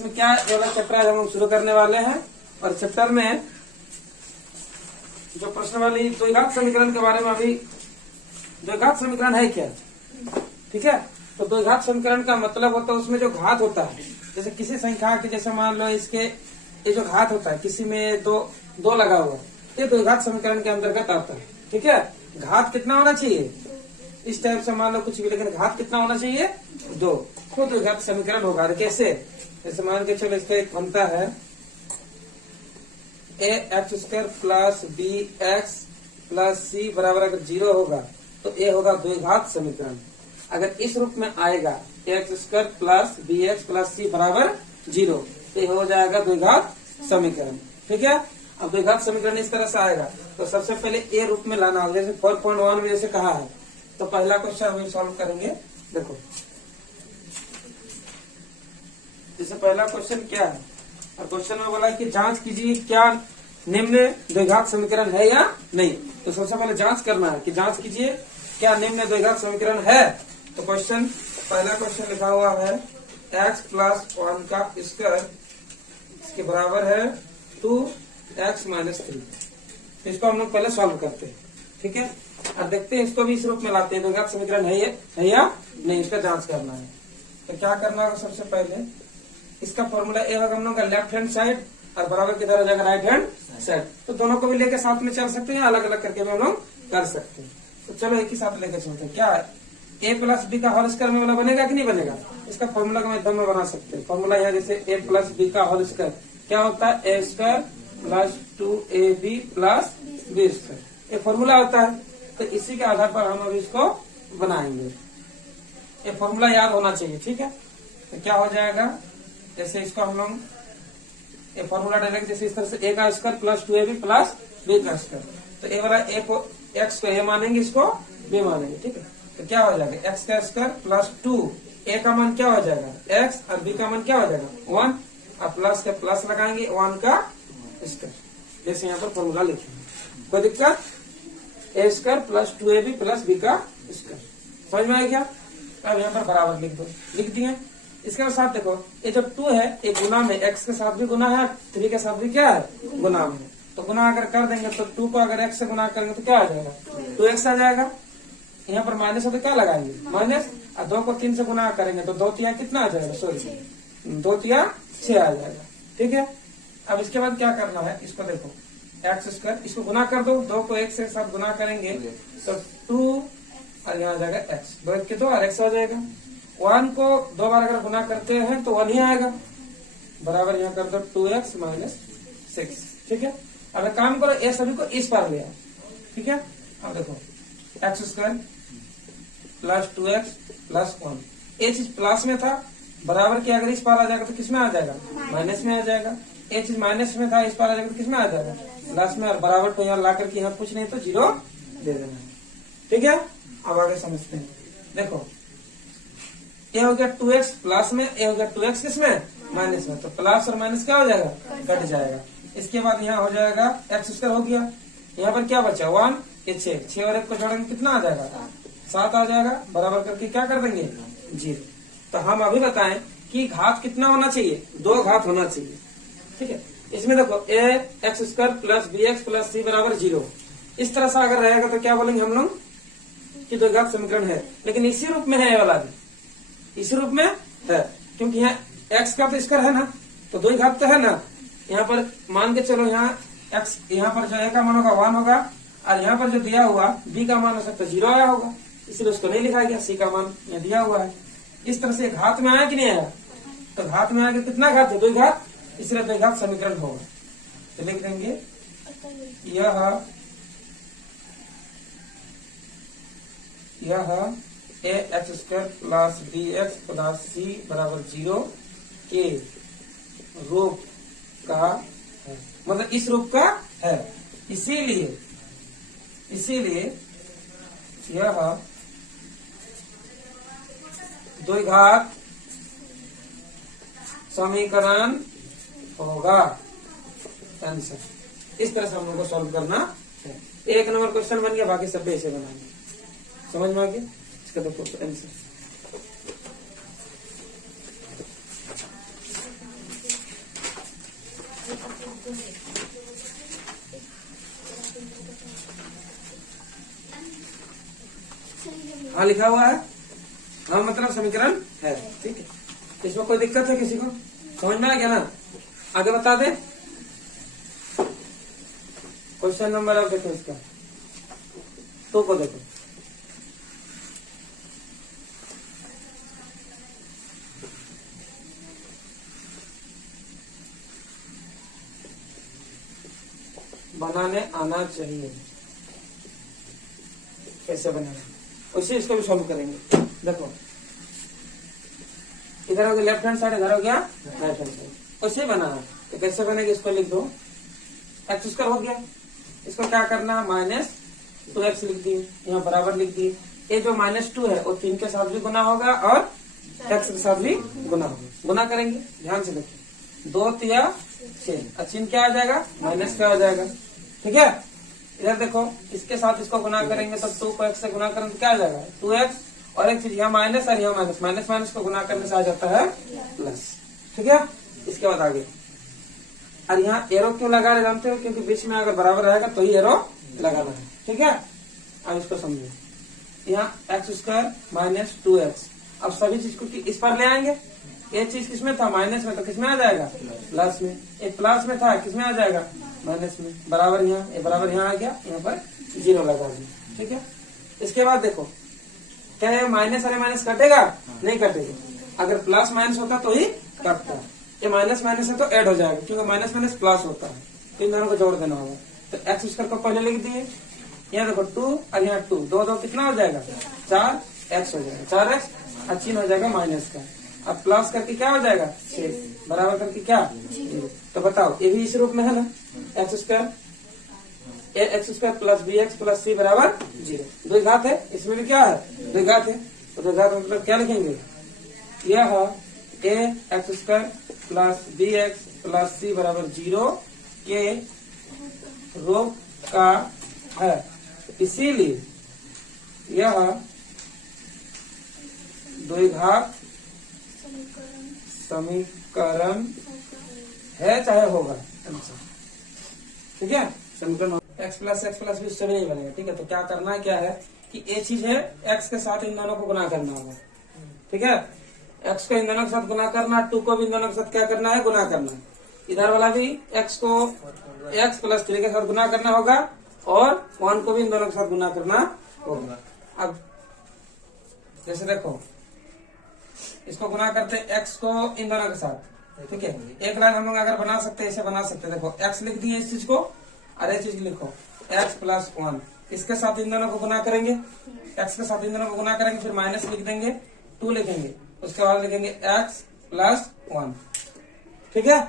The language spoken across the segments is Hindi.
इसमें क्या ये वाला चैप्टर आज हम लोग शुरू करने वाले हैं। और चैप्टर में जो प्रश्न वाली द्विघात समीकरण के बारे में, अभी द्विघात समीकरण है क्या, ठीक है। तो द्विघात समीकरण का मतलब होता है उसमें जो घात होता है, जैसे किसी संख्या के, जैसे मान लो इसके ये जो घात होता है, किसी में दो लगा हुआ, ये द्विघात समीकरण के अंतर्गत आता है, ठीक है। घात कितना होना चाहिए, इस टाइप से मान लो कुछ भी, लेकिन घात कितना होना चाहिए, 2, तो द्विघात समीकरण होगा। कैसे, जैसे मान के चलो इसका एक बनता है ax² plus bx plus c बराबर अगर 0 होगा तो ये होगा द्विघात समीकरण। अगर इस रूप में आएगा ax² plus bx plus c बराबर 0 तो ये हो जाएगा द्विघात समीकरण, ठीक है। अब द्विघात समीकरण इस तरह से आएगा तो सबसे पहले ए रूप में लाना होगा, जैसे 4.1 में जैसे कहा है। तो पहला क्वेश्चन हम सॉल्व करेंगे। देखो जैसे पहला क्वेश्चन क्या है, और क्वेश्चन में बोला कि जांच कीजिए क्या निम्न द्विघात समीकरण है या नहीं। तो सबसे पहले जांच करना है कि जांच कीजिए क्या निम्न द्विघात समीकरण है। तो क्वेश्चन, पहला क्वेश्चन लिखा हुआ है x प्लस 1 का स्क्वायर इसके बराबर है 2x माइनस 3। इसको हम लोग पहले सॉल्व करते हैं, ठीक है। और देखते हैं इसको भी इस रूप में लाते हैं, द्विघात समीकरण है या नहीं, इसका जांच करना है। तो क्या करना होगा, सबसे पहले इसका फॉर्मूला ए होगा हम लोग का लेफ्ट हैंड साइड और बराबर किधर हो जाएगा, राइट हैंड साइड। तो दोनों को भी लेके साथ में चल सकते हैं, अलग अलग करके भी हम लोग कर सकते हैं। तो चलो एक ही साथ लेके चलते हैं। क्या है, ए प्लस बी का होल स्क्वायर में वाला बनेगा कि नहीं बनेगा, इसका फॉर्मूला का माध्यम में बना सकते हैं। फॉर्मूला यहाँ जैसे ए प्लस बी का होल स्क्वायर क्या होता है, A square plus 2ab plus B square, ये फॉर्मूला होता है। तो इसी के आधार पर हम अभी इसको बनाएंगे। ये फॉर्मूला याद होना चाहिए, ठीक है। तो क्या हो जाएगा, जैसे इसको हम लोग ये फॉर्मूला डालेंगे, जैसे इस तरह से ए का square plus 2ab plus B का स्क्वायर। तो ए वाला ए को एक्स को ए मानेंगे, इसको बी मानेंगे, ठीक है। तो क्या हो जाएगा, एक्स का स्क्वायर प्लस 2, ए का मान क्या हो जाएगा एक्स और बी का मान क्या हो जाएगा 1, और प्लस के प्लस लगाएंगे 1 का स्क्वायर, जैसे यहाँ पर फॉर्मूला लिखेंगे। कोई दिक्कत, A square plus 2ab plus B का स्क्वायर, समझ में आया क्या। अब यहाँ पर बराबर लिख दो, लिख दिए। इसके साथ देखो ये जो 2 है ये गुना में, x के साथ भी गुना है, 3 के साथ भी क्या है गुना में। तो गुना अगर कर देंगे तो 2 को अगर x से गुना करेंगे तो क्या आ जाएगा, 2x आ जाएगा। यहाँ पर माइनस है तो क्या लगाएंगे माइनस, और 2 को 3 से गुना करेंगे तो 2 तिया कितना आ जाएगा, सॉरी 2 तिया 6 आ जाएगा, ठीक है। अब इसके बाद क्या करना है, इसको देखो एक्स स्क्वायर, इसको गुना कर दो, 2 को 1 से साथ गुना करेंगे तो 2 और यहाँ आ जाएगा एक्स, 2 के 2 और एक्स आ जाएगा। 1 को 2 बार अगर गुना करते हैं तो 1 ही आएगा, बराबर यहाँ कर दो 2x माइनस 6, ठीक है। अब एक काम करो, ये सभी को इस पार ले आओ, ठीक है। अब देखो x square plus 2x plus 1, ये चीज प्लस में था, बराबर की अगर इस पार आ जाएगा तो किस में आ जाएगा, माइनस में आ जाएगा। ये चीज माइनस में था, इस पार आ जाएगा तो किस में आ जाएगा, प्लस में। और बराबर को यहाँ ला करके यहाँ कुछ नहीं तो 0 दे देना है, ठीक है। अब आगे समझते हैं। देखो ये हो गया 2x प्लस में, ये हो गया 2x किस में माइनस में, तो प्लस और माइनस क्या हो जाएगा, कट जाएगा। इसके बाद यहाँ हो जाएगा एक्स स्क्वायर हो गया, यहाँ पर क्या बचा 1, ये 6 और 1 को जोड़ेंगे कितना आ जाएगा 7 आ जाएगा, बराबर करके क्या कर देंगे 0। तो हम अभी बताएं कि घात कितना होना चाहिए, 2 घात होना चाहिए, ठीक है। इसमें देखो A X square plus B X plus C बराबर 0, इस तरह से अगर रहेगा तो क्या बोलेंगे हम लोग कि द्विघात समीकरण है। लेकिन इसी रूप में है ये वाला भी, इसी रूप में है, क्योंकि यहाँ x का तो स्क्वायर है ना, तो 2 घात तो है ना। यहाँ पर मान के चलो यहाँ x, यहाँ पर जो a का मान होगा 1 होगा, और यहाँ पर जो दिया हुआ b का मान हो सकता है 0 आया होगा, इसलिए उसको नहीं लिखा गया, c का मान यहाँ दिया हुआ है। इस तरह से घात में आया कि नहीं आया, तो घात में आया कितना घात है, 2 घात, इसलिए द्विघात समीकरण होगा। तो लिख देंगे यह A X square plus B X plus C बराबर 0 के रूप का है, मतलब इस रूप का है। इसीलिए यह द्विघात समीकरण होगा, आंसर। इस तरह से हम लोग को सॉल्व करना है। 1 नंबर क्वेश्चन बन गया, बाकी सब भी ऐसे बनाएंगे, समझ में आ गया। इसका देखो आंसर हाँ लिखा हुआ है, हाँ मतलब समीकरण है, ठीक है। इसमें कोई दिक्कत है किसी को? समझ में आ गया ना? आगे बता दे। क्वेश्चन नंबर आप देखो इसका, तो को देखो। बनाने आना चाहिए, कैसे बनेगा उसी इसको भी सॉल्व करेंगे। देखो इधर हो गया लेफ्ट हैंड साइड, इधर हो गया राइट हैंड साइड, उसे बनाना है। तो कैसे बनेगा इसको लिख दो, एक्स स्क्वायर हो गया, इसको क्या करना, -2x लिख दिए, यहाँ बराबर लिख दिए। ये जो -2 है वो 3 के साथ भी गुना होगा और x के साथ भी गुना होगा। गुना करेंगे, ध्यान से देखिए, 2 तिया 6, चिन्ह क्या आ जाएगा, माइनस क्या आ जाएगा, ठीक है। इधर देखो इसके साथ इसको गुना करेंगे तो 2 को x से गुना करेंगे तो क्या आ जाएगा 2x, और एक चीज यहाँ माइनस और यहाँ माइनस, माइनस माइनस को गुना करने से आ जाता है प्लस, ठीक है। इसके बाद आगे, और यहाँ एरो क्यों लगा रहे जानते हो, क्योंकि बीच में अगर बराबर रहेगा तो ही एरो लगाना है, ठीक है। अब इसको समझिए, यहाँ x² -2x, अब सभी चीज को इस पर ले आएंगे। ये चीज किसमें था, माइनस में, तो किसमें आ जाएगा, प्लस में। ये प्लस में था, किसमें आ जाएगा, माइनस में। बराबर यहाँ, ये बराबर यहाँ आ गया, यहाँ पर 0 लगा दिया, ठीक है। इसके बाद देखो क्या है, माइनस अरे माइनस कटेगा, नहीं कटेगा। अगर प्लस माइनस होता तो ही कटता है, ये माइनस माइनस है तो ऐड हो जाएगा, क्योंकि माइनस माइनस प्लस होता है, तो इन दोनों को जोड़ देना होगा। तो x² को पहले लिख दिए, यहाँ देखो 2 और यहाँ 2, 2 2 कितना हो जाएगा, 4x हो जाएगा, 4x, और चिन्ह हो जाएगा माइनस का। अब प्लस करके क्या हो जाएगा 6, बराबर करके क्या 0। तो बताओ ये भी इस रूप में है ना, x² plus bx plus c बराबर 0। द्विघात है, इसमें भी क्या है, द्विघात है। तो द्विघात मतलब क्या लिखेंगे, यह ax² plus bx plus c बराबर 0 के रूप का है, इसीलिए यह द्विघात समीकरण है, चाहे होगा, ठीक है। समीकरण x प्लस भी उससे भी नहीं बनेगा, ठीक है। तो क्या करना है, क्या है कि ये चीज है, x के साथ इन दोनों को गुना करना होगा, ठीक है। x को इन दोनों के साथ गुना करना, 2 को भी इन दोनों के साथ क्या करना है, गुना करना है। इधर वाला भी x को x प्लस 3 के साथ गुना करना होगा, और 1 को भी इन दोनों के साथ गुना करना होगा। अब जैसे देखो इसको गुना करते x को इन दोनों के साथ, ठीक है। एक लाइन हम लोग अगर बना सकते हैं, इसे बना सकते हैं। देखो x लिख दिए इस चीज को, और ये चीज लिखो x प्लस 1, इसके साथ इन दोनों को गुना करेंगे, x के साथ इन दोनों को गुना करेंगे, फिर माइनस लिख देंगे, 2 लिखेंगे, उसके बाद लिखेंगे x प्लस 1, ठीक है।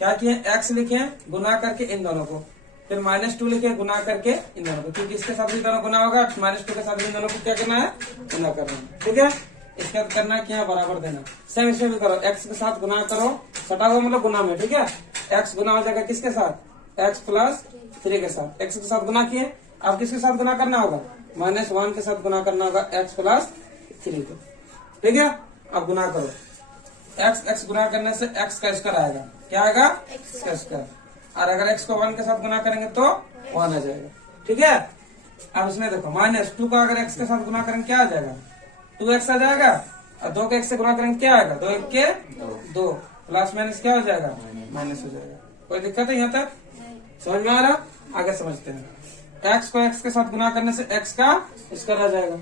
क्या किए, x लिखे गुना करके इन दोनों को, फिर -2 लिखे गुना करके इन दोनों को, क्योंकि इसके साथ इन दोनों गुना होगा, -2 के साथ इन दोनों को क्या करना है, गुना करना है, ठीक है। इसके बाद करना क्या, बराबर देना। सेम इसे भी करो, x के साथ गुना करो, सटा हुआ मतलब गुना में, ठीक है। x गुना हो जाएगा किसके साथ, x प्लस 3 के साथ, x के साथ गुना किए, अब किसके साथ गुना करना होगा, -1 के साथ गुना करना होगा, x प्लस 3 को, ठीक है। अब गुना करो, x गुना करने से x का स्क्वायर आएगा, क्या आएगा, x का स्क्वायर। और अगर x को 1 के साथ गुना करेंगे तो 1 आ जाएगा, ठीक है। अब इसमें देखो -2 को अगर x के साथ गुना करेंगे क्या आ जाएगा, 2x आ जाएगा, और 2 के x से गुना करेंगे क्या आएगा, 2 1 के 2, प्लस माइनस क्या हो जाएगा, माइनस हो जाएगा। कोई दिक्कत है यहाँ तक, समझ में आ रहा, आगे समझते हैं। x को x के साथ गुना करने से x का स्क्वायर आ जाएगा,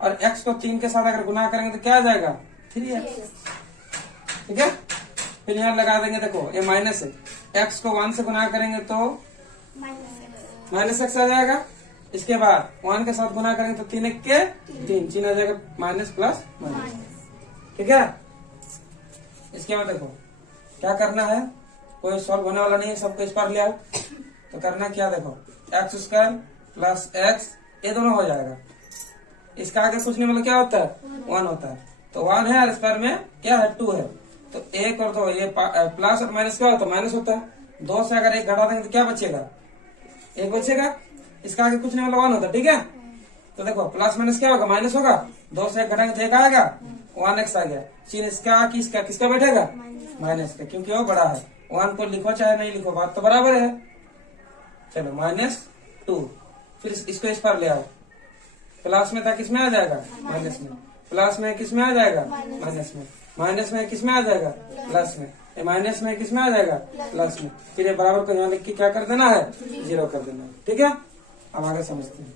और x को 3 के साथ अगर गुना करेंगे तो क्या आ जाएगा, 3x, ठीक है। फिर यहाँ लगा देंगे, देखो ये माइनस है, x को 1 से गुना करेंगे तो -x आ जाएगा। इसके बाद 1 के साथ गुना करेंगे तो 3 1 के 3, चिन्ह आ जाएगा माइनस प्लस माइनस, ठीक है। इसके बाद देखो क्या करना है, कोई सॉल्व होने वाला नहीं है, सबको इस पर ले आओ। तो करना क्या, देखो x² प्लस x, ये दोनों हो जाएगा, इसका आगे कुछ नहीं, मतलब क्या होता है, 1 होता है। तो 1 है और स्क्वायर में क्या है, 2 है, तो 1 और 2, ये प्लस और माइनस क्या होता है, माइनस होता है। 2 से अगर 1 घटा देंगे तो क्या बचेगा, 1 बचेगा, इसका आगे कुछ नहीं, मतलब 1 होता है, ठीक है। तो देखो प्लस माइनस क्या होगा, माइनस होगा, 2 से 1 घटाएंगे तो 1 आएगा, 1x आ गया, चिन्ह इसका किसका बैठेगा, माइनस का, क्योंकि वो बड़ा है। 1 को लिखो चाहे नहीं लिखो, बात तो बराबर है। चलो -2, फिर इसको इस पर ले आओ, प्लस में था किसमें आ जाएगा, माइनस में, प्लस में किसमें आ जाएगा, माइनस में, माइनस में किसमें आ जाएगा, प्लस में, ये माइनस में किसमें आ जाएगा, प्लस में, फिर ये बराबर को यहाँ लिख के क्या कर देना है, 0 कर देना है। ठीक है, अब आगे समझते हैं।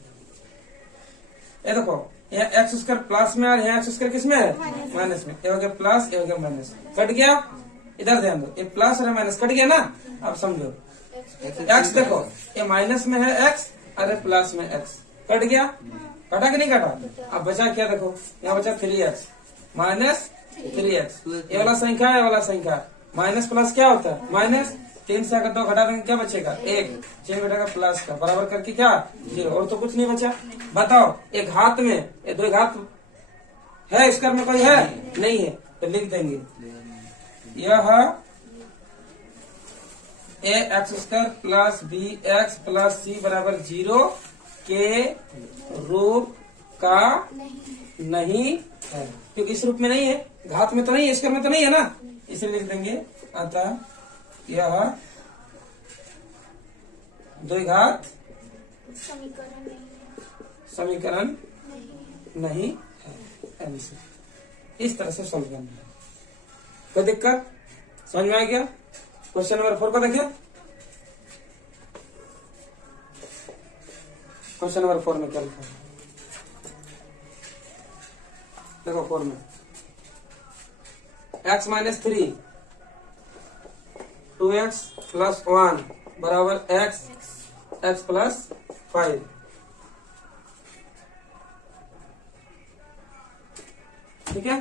ये देखो, ये एक्स स्क्वायर प्लस में और यहाँ एक्स स्क्वायर किसमें है, माइनस में, ये हो गया प्लस, ये हो गया माइनस, कट गया। इधर ध्यान दो, ये प्लस और माइनस कट गया ना। अब समझो, एक्स देखो, ये माइनस में है एक्स, अरे प्लस में एक्स, कट गया, कटा कि नहीं कटा। अब बचा क्या, देखो यहाँ बचा 3x माइनस 3x, ये वाला संख्या है, ये वाला संख्या, माइनस प्लस क्या होता है, माइनस, 3 से अगर 2 घटा देंगे क्या बचेगा, 1, चिन्ह बैठेगा प्लस का, बराबर करके क्या 0, और तो कुछ नहीं बचा। बताओ, एक घात में, ये 2 घात है, इसका में कोई है नहीं है, तो लिख देंगे यह ax² plus bx plus c बराबर 0 के रूप का नहीं है, क्योंकि इस रूप में नहीं है, घात में तो नहीं है, इसके में तो नहीं है ना, इसलिए लिख देंगे अतः यह द्विघात समीकरण नहीं है। इस तरह से सॉल्व करना है। कोई दिक्कत समझ में आ गया। क्वेश्चन नंबर 4 को देखिए। क्वेश्चन नंबर 4 में क्या लिखा है, देखो 4 में x माइनस 3 2x प्लस 1 बराबर x प्लस 5। ठीक है,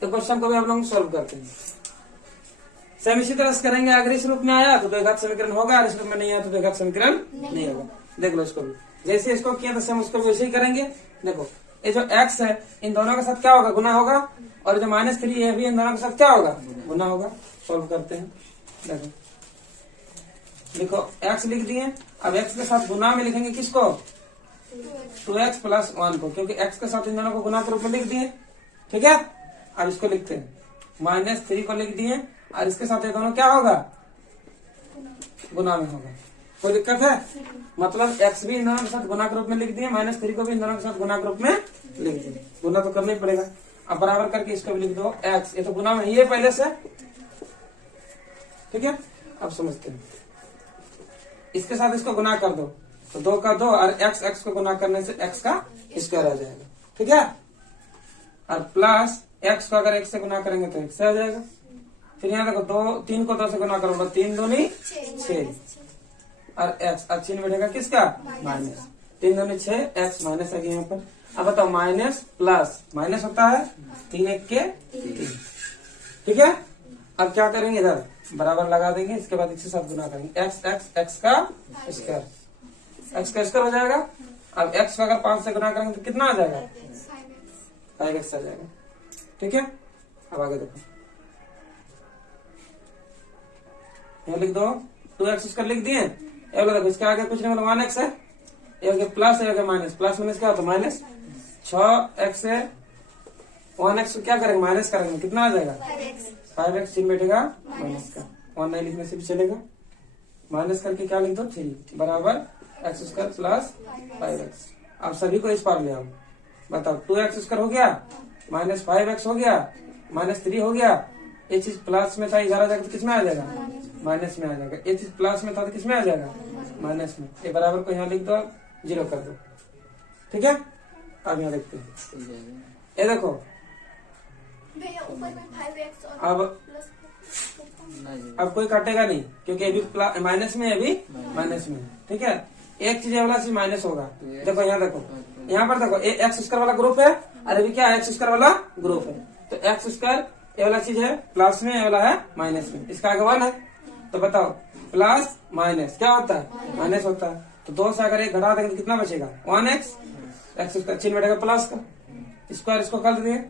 तो क्वेश्चन को भी हम लोग सॉल्व करते हैं। सेम इसी तरह से करेंगे। अगर इस रूप में आया तो द्विघात समीकरण होगा, और इस रूप में नहीं आया तो द्विघात समीकरण नहीं होगा। देख लो इसको भी, जैसे इसको किया तो सेम उसको भी वैसे ही करेंगे। देखो, ये जो x है इन दोनों के साथ क्या होगा, गुना होगा, और जो -3 ये भी इन दोनों के साथ क्या होगा, गुना होगा। सॉल्व करते हैं। देखो लिखो, x लिख दिए, अब x के साथ गुना में लिखेंगे किसको, 2x प्लस 1 को, क्योंकि x के साथ इन दोनों को गुना के रूप में लिख दिए। ठीक है, अब इसको लिखते हैं, -3 को लिख दिए, और इसके साथ ये दोनों क्या होगा, गुना में होगा। कोई दिक्कत है, मतलब x भी इन दोनों के साथ गुना के रूप में लिख दिए, -3 को भी इन दोनों के साथ गुना के रूप में लिख दिए। गुना तो करना ही पड़ेगा। अब बराबर करके इसको भी लिख दो x, ये तो गुना में ही है पहले से। ठीक है, अब समझते हैं। इसके साथ इसको गुना कर दो तो 2 का 2, और x को गुना करने से x का स्क्वायर आ जाएगा। ठीक है, और प्लस x को अगर 1 से गुना करेंगे तो 1 से आ जाएगा। फिर यहाँ देखो, 3 को 2 से गुना करोगे, 3 दूनी 6, और x अब चिन्ह बैठेगा किसका, माइनस, 3 दूनी 6, x माइनस आ गया यहाँ पर। अब बताओ, माइनस प्लस माइनस होता है, 3 1 के 3। ठीक है, अब क्या करेंगे, इधर बराबर लगा देंगे, इसके बाद इसके साथ गुना करेंगे, x का स्क्वायर, x का स्क्वायर हो जाएगा। अब x को अगर 5 से गुना करेंगे तो कितना आ जाएगा, 5x आ जाएगा। ठीक है, अब आगे देखो, यहाँ लिख दो 2x स्क्वायर लिख दिए। ये देखो, इसके आगे कुछ नहीं, मतलब 1x है, ये हो गया प्लस, ये हो गया माइनस, प्लस माइनस क्या होता है, माइनस। 6x है, 1x को क्या करेंगे, माइनस करेंगे, कितना आ जाएगा, 5x चिन्ह बैठेगा माइनस का, 1 नहीं लिखने से भी चलेगा। माइनस करके क्या लिख दो, 3 बराबर x स्क्वायर प्लस 5x। अब सभी को इस पार ले आओ। बताओ, 2x स्क्वायर हो गया, -5x हो गया, -3 हो गया, ये चीज प्लस में था, इधर आ जाएगा तो किसमें आ जाएगा, माइनस में आ जाएगा। ये चीज प्लस में था तो किसमें आ जाएगा, माइनस में। ये बराबर को यहाँ लिख दो, 0 कर दो। ठीक है, अब यहाँ देखते हैं। ये देखो, अब कोई काटेगा नहीं, क्योंकि अभी माइनस में, अभी माइनस में। ठीक है, एक चीज वाला चीज माइनस होगा। देखो यहाँ देखो, यहाँ पर देखो, ये एक्स स्क्वायर वाला ग्रुप है, और अभी क्या है, एक्स स्क्वायर वाला ग्रुप है। तो एक्स स्क्वायर ये वाला चीज है प्लस में, ये वाला है माइनस में, इसका आगे 1 है। तो बताओ, प्लस माइनस क्या होता है, माइनस होता है। तो 2 से अगर 1 घटा देंगे तो कितना बचेगा, 1x, एक्स स्क्वायर चिन्ह बैठेगा प्लस का, स्क्वायर इसको कर दिए।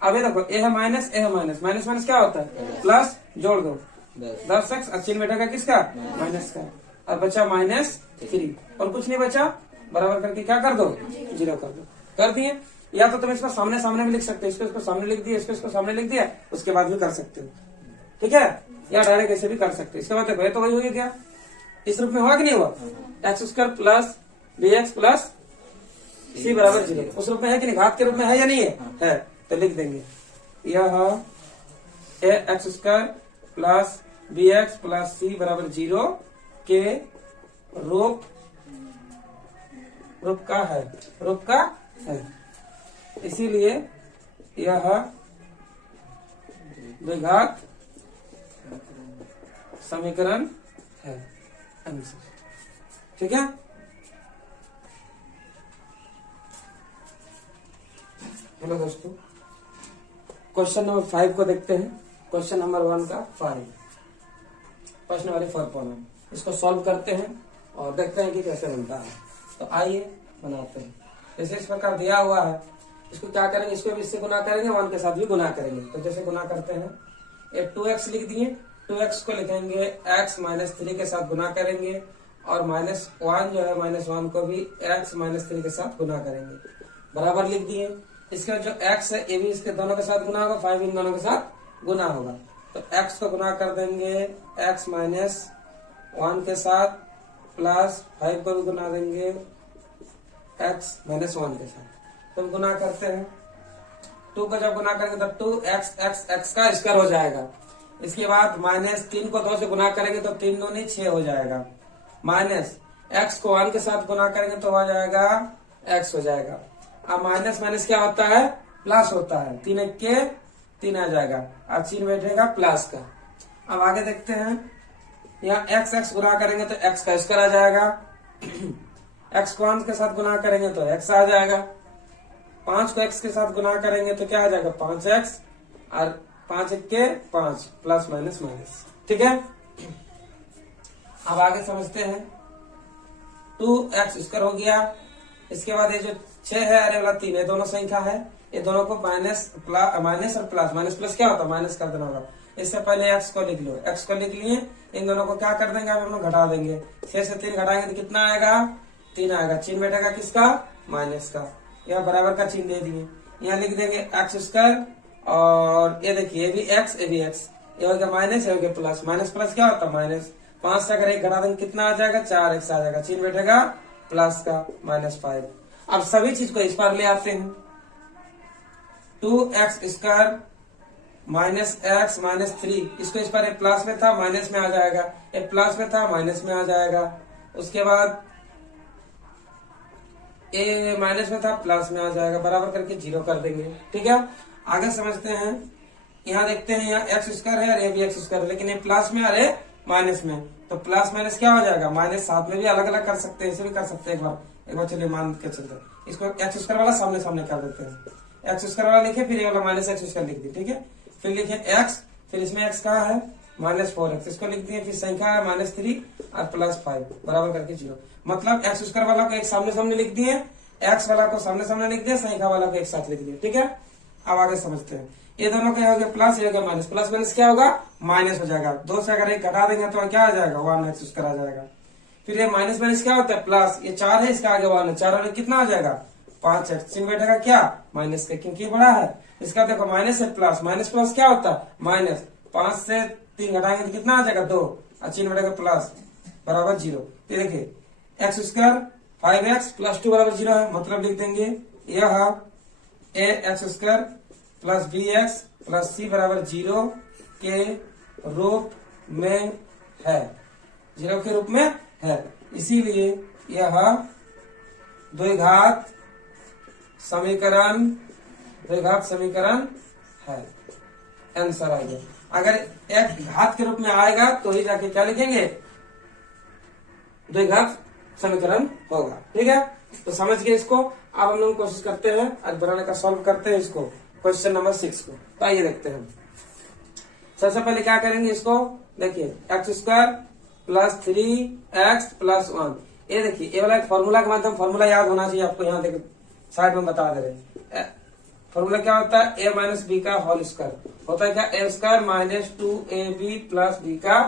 अब ये देखो, ए है माइनस, ए है माइनस, माइनस माइनस क्या होता है, प्लस, जोड़ दो 10x, और चिन्ह बैठेगा किसका, माइनस का, और बचा -3, और कुछ नहीं बचा, बराबर करके क्या कर दो, 0 कर दो। कर दिए। या तो तुम इसको सामने सामने भी लिख सकते हो, इसको सामने लिख दिया, इसको सामने लिख दिया, उसके बाद भी कर सकते हो, ठीक है, या डायरेक्ट ऐसे भी कर सकते हो। इसके बाद देखो ये तो वही हो गया, इस रूप में हुआ कि नहीं हुआ, X square plus B X plus C बराबर 0, उस रूप में है कि नहीं, घात के रूप में है या नहीं है, तो लिख देंगे यह X square plus B X plus C बराबर 0 के रूप का है, इसीलिए यह द्विघात समीकरण है, आंसर, ठीक है। हेलो दोस्तों, क्वेश्चन नंबर 5 को देखते हैं। क्वेश्चन नंबर 1 का 5 प्रश्न वाली 4 प्रॉब्लम, इसको सॉल्व करते हैं और देखते हैं कि कैसे बनता है। तो आइए बनाते हैं। जैसे इस प्रकार दिया हुआ है, इसको क्या करेंगे, इसको भी इससे गुना करेंगे, 1 के साथ भी गुना करेंगे। तो जैसे गुना करते हैं, ये 2x लिख दिए, 2x को लिखेंगे x माइनस 3 के साथ गुना करेंगे, और -1 जो है -1 को भी x माइनस 3 के साथ गुना करेंगे, बराबर लिख दिए। इसका जो x है ये भी इसके दोनों के साथ गुना होगा, 5 इन दोनों के साथ गुना होगा, तो x को गुना कर देंगे x माइनस 1 के साथ, प्लस 5 को भी गुना देंगे x माइनस 1 के साथ। तो गुना करते हैं, 2 को जब गुना करेंगे तो 2x का स्क्वायर हो जाएगा। इसके बाद -3 को 2 से गुना करेंगे तो 3 दूनी 6 हो जाएगा, माइनस x को 1 के साथ गुना करेंगे तो हो जाएगा x हो जाएगा। अब माइनस माइनस क्या होता है, प्लस होता है, 3 1 के 3 आ जाएगा, अब चिन्ह बैठेगा प्लस का। अब आगे देखते हैं, यहाँ x गुना करेंगे तो x का स्क्वायर आ जाएगा, x को 1 के साथ गुना करेंगे तो x आ जाएगा, 5 को x के साथ गुना करेंगे तो क्या आ जाएगा 5x, और 5 1 के 5, प्लस माइनस माइनस, ठीक है। अब आगे समझते हैं, 2x स्क्वायर हो गया। इसके बाद ये जो 6 है, अरे वाला 3 है, दोनों संख्या है, ये दोनों को माइनस और प्लस, माइनस प्लस क्या होता है, माइनस कर देना होगा। इससे पहले x को लिख लो, x को लिख लिए, इन दोनों को क्या कर देंगे, अब हम लोग घटा देंगे, 6 से 3 घटाएंगे तो कितना आएगा, 3 आएगा, चिन्ह बैठेगा किसका, माइनस का, यह बराबर का चिन्ह दे दिए। यहाँ लिख देंगे एक्स स्क्वायर, और ये देखिए ये भी x, ये भी x, ये हो गया माइनस, ये हो गया प्लस, माइनस प्लस क्या होता है माइनस, 5 से अगर 1 घटा देंगे कितना आ जाएगा, 4x आ जाएगा, चिन्ह बैठेगा प्लस का, -5। अब सभी चीज को इस पार ले आते हैं, 2x square minus x minus 3, इसको इस पर प्लस में था माइनस में आ जाएगा, ये प्लस में था माइनस में आ जाएगा, उसके बाद ये माइनस में था प्लस में आ जाएगा, बराबर करके 0 कर देंगे, ठीक है। आगे समझते हैं, यहाँ देखते हैं, यहाँ x स्क्वायर है और ये भी x स्क्वायर है, लेकिन ये प्लस में और ये माइनस में, तो प्लस माइनस क्या हो जाएगा, माइनस, साथ में भी अलग अलग कर सकते हैं, ऐसे भी कर सकते हैं, एक बार चलिए मान के चलते हैं, इसको एक्स स्क्वायर वाला सामने सामने कर देते हैं, एक्स स्क्वायर वाला लिखे, फिर ये वाला माइनस एक्स स्क्वायर लिख दिए, ठीक है। फिर लिखे एक्स, फिर इसमें एक्स कहाँ है, -4x, इसको लिख दिए, फिर संख्या है -3 और +5, बराबर करके 0। मतलब एक्स स्क्वायर वाला को एक सामने सामने लिख दिए, एक्स वाला को सामने सामने लिख दिया, संख्या वाला को एक साथ लिख दिया, ठीक है। अब आगे समझते हैं, ये दोनों क्या हो गया प्लस, ये हो गया माइनस, प्लस माइनस क्या होगा, माइनस हो जाएगा, 2 से अगर 1 घटा देंगे तो क्या आ जाएगा, 1x स्क्वायर आ जाएगा। फिर ये माइनस माइनस क्या होता है, प्लस, ये 4 है, इसका आगे 1 है, 4 वाले कितना आ जाएगा, 5x, चिन्ह बैठेगा क्या, माइनस का, क्योंकि बड़ा है। इसका देखो माइनस है प्लस, माइनस प्लस क्या होता है माइनस, 5 से 3 घटाएंगे तो कितना आ जाएगा 2, और चिन्ह बैठेगा प्लस, बराबर 0। तो देखिए एक्स स्क्वायर 5x प्लस 2 बराबर 0 है, मतलब लिख देंगे यह X square plus B X plus C बराबर 0 के रूप में है, 0 के रूप में है, इसीलिए यह द्विघात समीकरण है, आंसर आ गया। अगर एक घात के रूप में आएगा तो ही जाके क्या लिखेंगे, द्विघात समीकरण होगा, ठीक है। तो समझ गए इसको। अब हम लोग कोशिश करते हैं आज बनाने का, सॉल्व करते हैं इसको, क्वेश्चन नंबर 6 को। तो आइए देखते हैं, सबसे पहले क्या करेंगे, इसको देखिए x square plus 3x plus 1, ये देखिए ये वाला एक फॉर्मूला के माध्यम, फॉर्मूला याद होना चाहिए आपको, यहाँ देखिए साइड में बता दे रहे। फॉर्मूला क्या होता है, a माइनस बी का होल स्क्वायर होता है क्या, a square minus 2ab plus b का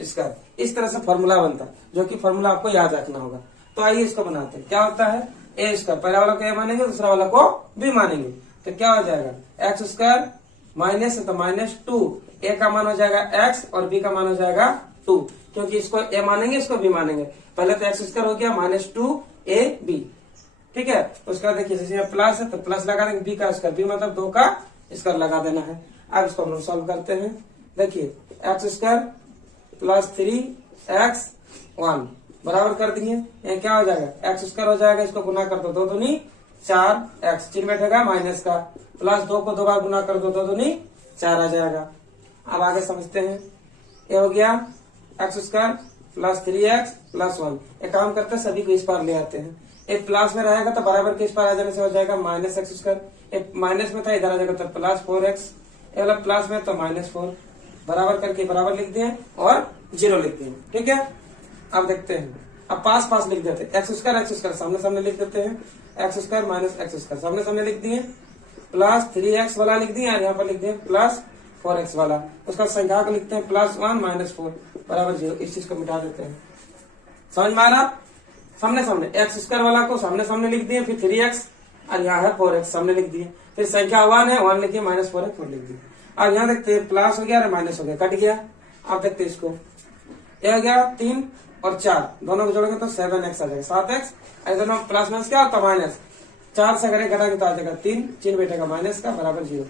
स्क्वायर, इस तरह से फॉर्मूला बनता है, जो कि फॉर्मूला आपको याद रखना होगा। तो आइए इसको बनाते हैं। क्या होता है, ए स्क्वायर, पहला वाला को ए मानेंगे, दूसरा वाला को बी मानेंगे, तो क्या हो जाएगा एक्स स्क्वायर माइनस है तो -2, ए का मान हो जाएगा एक्स और बी का मान हो जाएगा 2, क्योंकि इसको ए मानेंगे इसको बी मानेंगे। पहले तो एक्स स्क्वायर हो गया -2 ए बी, ठीक है। उसका देखिए जैसे यहाँ प्लस है तो प्लस लगा देंगे, बी का स्क्वायर, बी मतलब 2 का स्क्वायर लगा देना है। अब इसको हम लोग सॉल्व करते हैं। देखिए एक्स स्क्वायर प्लस 3x1 बराबर कर दिए, ये क्या हो जाएगा एक्स स्क्वायर हो जाएगा, इसको गुना कर दो 2 दूनी 4x, चिन्ह बैठेगा माइनस का, प्लस 2 को 2 बार गुना कर दो 2 दूनी 4 आ जाएगा। अब आगे समझते हैं, ये हो गया x square plus 3x plus 1। एक काम करते हैं सभी को इस पार ले आते हैं, एक प्लस में रहेगा तो बराबर के इस पार आ जाने से हो जाएगा माइनस एक्स स्क्वायर, एक माइनस में था इधर आ जाएगा तो प्लस 4x, ये वाला प्लस में तो -4, बराबर करके बराबर लिख दिए और 0 लिख दिए, ठीक है। अब देखते हैं, अब पास पास लिख देते हैं, एक्स स्क्वायर सामने सामने लिख देते हैं, x square minus x square सामने सामने लिख दिए, प्लस 3x वाला लिख दिए और यहाँ पर लिख दिए प्लस 4x वाला, उसका संख्या को लिखते हैं +1 -4 बराबर 0। इस चीज को मिटा देते हैं, समझ में आ रहा, सामने सामने एक्स स्क्वायर वाला को सामने सामने लिख दिए, फिर 3x और यहाँ है 4x सामने लिख दिए, फिर संख्या 1 है 1 लिखिए -4x 4 लिख दिए। अब यहाँ देखते हैं प्लस हो गया और माइनस हो गया, कट गया। अब देखते हैं इसको, ये हो गया 3 और 4 दोनों को जोड़ेंगे तो 7x आ जाएगा, 7x, दोनों प्लस माइनस क्या होता है माइनस, 4 से अगर घटाएंगे तो आ जाएगा 3, चिन्ह बैठेगा माइनस का बराबर 0।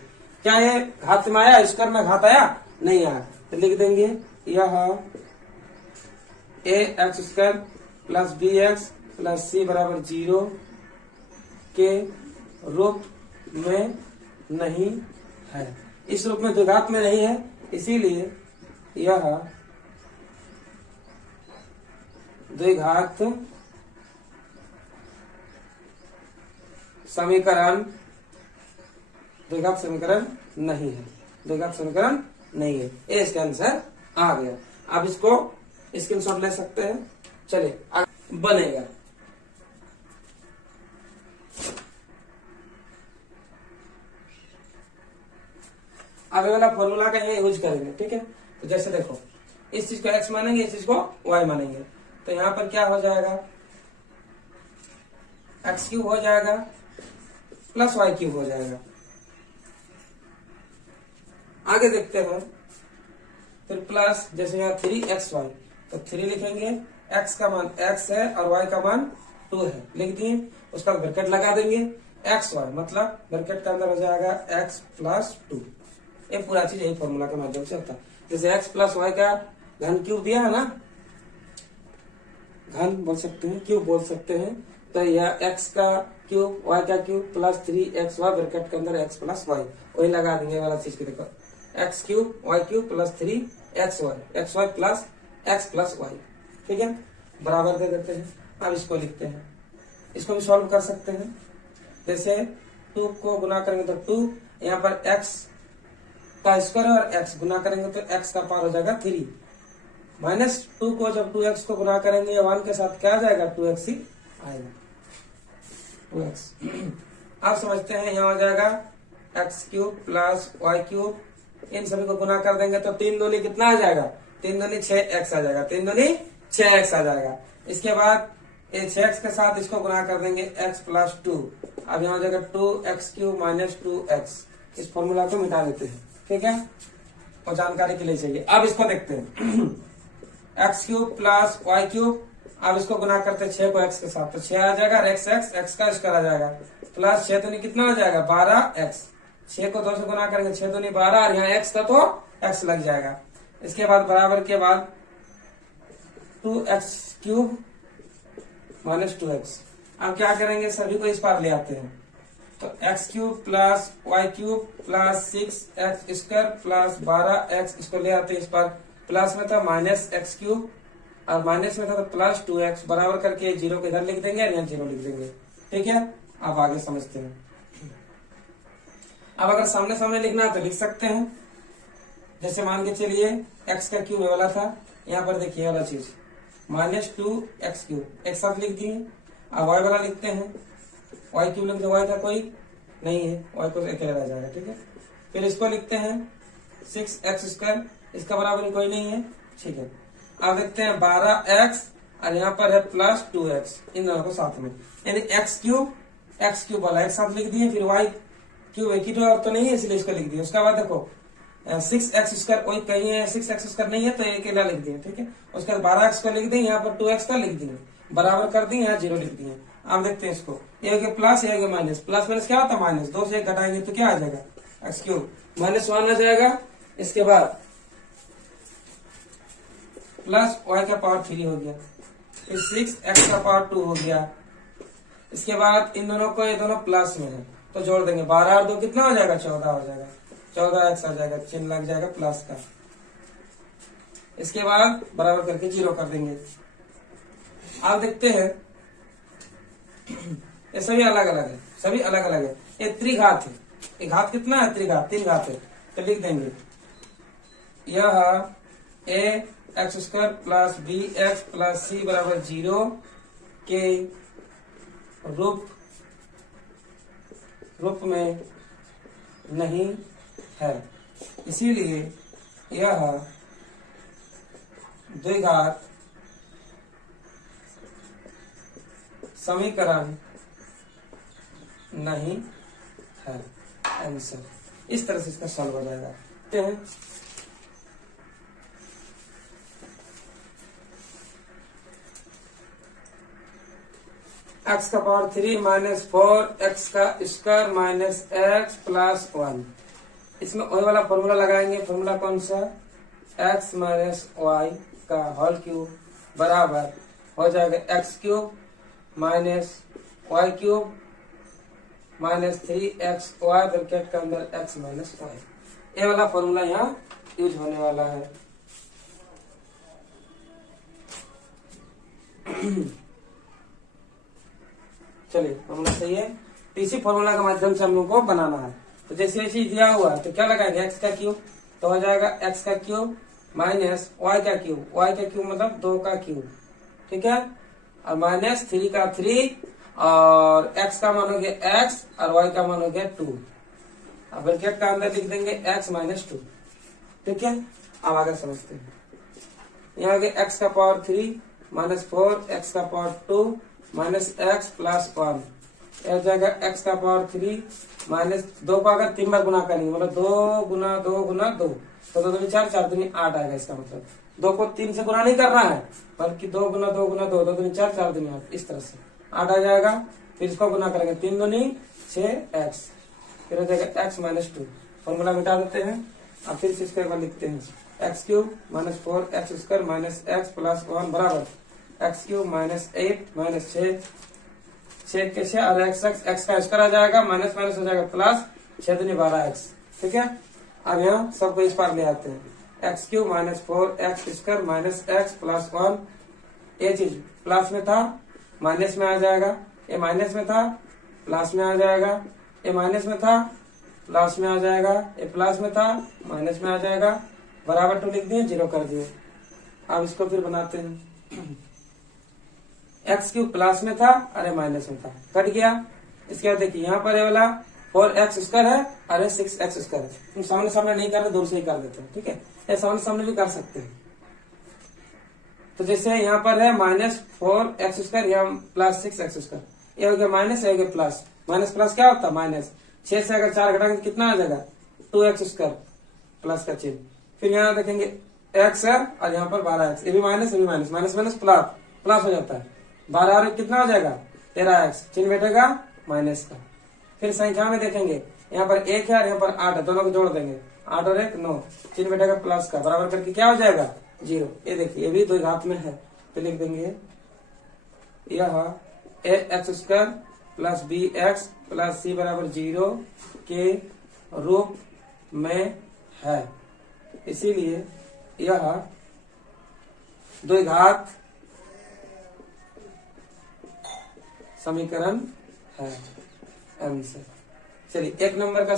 क्या ये घात में आया, स्क्वायर में घात आया नहीं आया, तो लिख देंगे यह ax square plus bx plus c बराबर 0 के रूप में नहीं है। इस रूप में द्विघात में नहीं है, इसीलिए यह द्विघात समीकरण नहीं है, द्विघात समीकरण नहीं है, ये इसका आंसर आ गया। अब इसको स्क्रीनशॉट ले सकते हैं, चलिए बनेगा। अब वाला फॉर्मूला का ये यूज करेंगे, ठीक है। तो जैसे देखो, इस चीज को x मानेंगे, इस चीज को y मानेंगे, तो यहाँ पर क्या हो जाएगा x³ हो जाएगा प्लस y³ हो जाएगा। आगे देखते हैं, फिर प्लस जैसे यहाँ 3xy, तो 3 लिखेंगे, x का मान x है और y का मान 2 है, लिख दिए, उसका ब्रैकेट लगा देंगे, xy मतलब ब्रैकेट के अंदर हो जाएगा x प्लस 2। ये पूरा चीज यही फॉर्मूला के माध्यम से होता है। जैसे x प्लस वाई का घन क्यूब दिया है ना, घन बोल सकते हैं, क्यूब बोल सकते हैं, तो यह x का क्यूब y का क्यूब प्लस 3xy ब्रैकेट के अंदर x प्लस वाई, वही लगा देंगे वाला चीज को। देखो x³ y³ plus 3xy, xy plus x प्लस वाई, ठीक है, बराबर दे देते हैं। अब इसको लिखते हैं, इसको भी सॉल्व कर सकते हैं। जैसे 2 को गुना करेंगे तो 2, यहाँ पर x का स्क्वायर और x गुना करेंगे तो x का पावर हो जाएगा 3, -2 को जब 2x को गुना करेंगे 1 के साथ क्या आ जाएगा 2x ही आएगा, 2x। आप समझते हैं, यहाँ हो जाएगा x³ प्लस y³, इन सभी को गुना कर देंगे तो 3 दूनी कितना आ जाएगा, 3 दूनी 6x आ जाएगा, 3 दूनी 6x आ जाएगा। इसके बाद 6x के साथ इसको गुना कर देंगे x प्लस 2, अब यहाँ हो जाएगा 2x³ माइनस 2x। इस फॉर्मूला को मिटा देते हैं, ठीक है, और जानकारी के लिए चाहिए। अब इसको देखते हैं, x³ प्लस y³, अब इसको गुना करते हैं 6 को x के साथ, तो 6 आ जाएगा, x का स्क्वायर आ जाएगा, प्लस 6 दूनी कितना हो जाएगा 12x, 6 को 2 से गुना करेंगे 6 दूनी 12, और यहाँ x का तो x लग जाएगा। इसके बाद बराबर के बाद 2x³ माइनस 2x। अब क्या करेंगे, सभी को इस पार ले आते हैं, तो x³ plus y³ plus 6x square plus 12x, इसको ले आते हैं इस पार, प्लस में था माइनस x³ और माइनस में था तो प्लस 2x, बराबर करके 0 को इधर लिख देंगे और यहाँ 0 लिख देंगे, ठीक है। अब आगे समझते हैं। अब अगर सामने सामने लिखना है तो लिख सकते हैं, जैसे मान के चलिए x का क्यूब वाला था, यहाँ पर देखिए वाला चीज -2x³ एक साथ लिख दिए। अब y वाला लिखते हैं, y³ लिखते, y का कोई नहीं है, y को अकेले रह जाएगा, ठीक है। फिर इसको लिखते हैं 6x स्क्वायर, इसका बराबर कोई नहीं है, ठीक है। अब देखते हैं 12x और यहाँ पर है प्लस 2x, इन दोनों को साथ में, यानी x क्यूब वाला एक साथ लिख दिए, फिर y क्यूब एक ही और तो नहीं है इसलिए इसको लिख दिया। उसके बाद देखो 6x² वही कहीं है, 6x² नहीं है तो एक अकेला लिख दिए, ठीक है। उसके बाद 12x को लिख दिए, यहाँ पर 2x का लिख दिए, बराबर कर दिए, यहाँ 0 लिख दिए। अब देखते हैं इसको, ये हो प्लस, ये हो माइनस, प्लस माइनस क्या होता है माइनस, 2 से 1 घटाएंगे तो क्या आ जाएगा x³ -1 आ जाएगा। इसके बाद प्लस y का पावर 3 हो गया, फिर 6x का पावर 2 हो गया। इसके बाद इन दोनों को, ये दोनों प्लस में है तो जोड़ देंगे, 12 और 2 कितना हो जाएगा 14 हो जाएगा, 14x आ जाएगा, चिन्ह लग जाएगा प्लस का। इसके बाद बराबर करके 0 कर देंगे। आप देखते हैं ये सभी अलग अलग है, सभी अलग अलग है। ये त्रिघात है, एक घात कितना है, त्रिघात 3 घात है, तो लिख देंगे यह ax² plus bx plus c बराबर 0 के रूप में नहीं है, इसीलिए यह द्विघात समीकरण नहीं है। आंसर इस तरह से इसका सॉल्व हो जाएगा। x का पावर 3 माइनस 4x का स्क्वायर माइनस x प्लस 1, इसमें वही वाला फॉर्मूला लगाएंगे। फॉर्मूला कौन सा, x माइनस वाई का होल क्यूब बराबर हो जाएगा x³ minus y³ minus 3xy bracket के अंदर x माइनस वाई। ये वाला फॉर्मूला यहाँ यूज होने वाला है। चलिए फॉर्मूला सही है, तो इसी फॉर्मूला के माध्यम से हम लोग को बनाना है। तो जैसे चीज दिया हुआ है तो क्या लगाएंगे, x का क्यूब, तो हो जाएगा x का क्यूब माइनस y का क्यूब, y का क्यूब मतलब 2 का क्यूब, ठीक है, और माइनस 3 का 3, और x का मान हो गया x और y का मान हो गया 2। अब ब्रैकेट का अंदर लिख देंगे x माइनस 2, ठीक है। अब आगे समझते हैं, यहाँ हो गया x का पावर 3 माइनस 4x का पावर 2 माइनस x प्लस 1, यह जाएगा x का पावर 3 माइनस 2 को अगर 3 बार गुना करेंगे मतलब 2 गुना 2 गुना 2, तो 2 दूनी 4, 4 दूनी 8 आएगा। इसका मतलब 2 को 3 से गुना नहीं करना है, बल्कि 2 गुना 2 गुना 2, 2 दूनी 4, 4 दूनी 8, इस तरह से 8 आ जाएगा। फिर इसको गुना करेंगे, 3 दूनी 6x, फिर हो जाएगा x माइनस 2। फॉर्मूला मिटा देते हैं, अब फिर से इसके बाद लिखते हैं x³ minus 4x² minus x plus 1 बराबर x³ माइनस 8 माइनस 6 के 6 और x का स्क्वायर आ जाएगा, माइनस माइनस हो जाएगा प्लस 6 दूनी 12x, ठीक है। अब यहाँ सबको इस पार ले आते हैं, x³ minus 4x² minus x plus 1, ये चीज प्लस में था माइनस में आ जाएगा, ये माइनस में था प्लस में आ जाएगा, ये माइनस में था प्लस में आ जाएगा, ये प्लस में था माइनस में आ जाएगा, बराबर 2 लिख दिए, 0 कर दिए। अब इसको फिर बनाते हैं, x³ प्लस में था अरे माइनस में था, कट गया। इसके बाद देखिए यहाँ पर ये वाला 4x² है अरे 6x² है, तुम सामने सामने नहीं कर रहे, दूर से ही कर देते हैं, ठीक है। ये सामने सामने भी कर सकते हैं। तो जैसे यहाँ पर है माइनस 4x², यहाँ प्लस 6x², ये हो गया माइनस, ये हो गया प्लस, माइनस प्लस क्या होता है माइनस, 6 से अगर 4 घटाएंगे कितना आ जाएगा 2x² प्लस का चिन्ह। फिर यहाँ देखेंगे x है और यहाँ पर 12x, ये भी माइनस, ये भी minus, minus minus plus, plus हो जाता है, 12 और कितना हो जाएगा 13x, चिन्ह बैठेगा माइनस का। फिर संख्या में देखेंगे यहाँ पर 1 है और यहाँ पर 8 है, दोनों को जोड़ देंगे, 8 और 1 9, चिन्ह बैठेगा प्लस का, बराबर करके क्या हो जाएगा 0। ये देखिए ये भी द्विघात में है, तो लिख देंगे यह ax² plus bx plus c बराबर 0 के रूप में है, इसीलिए यह द्विघात समीकरण है। आंसर। चलिए 1 नंबर का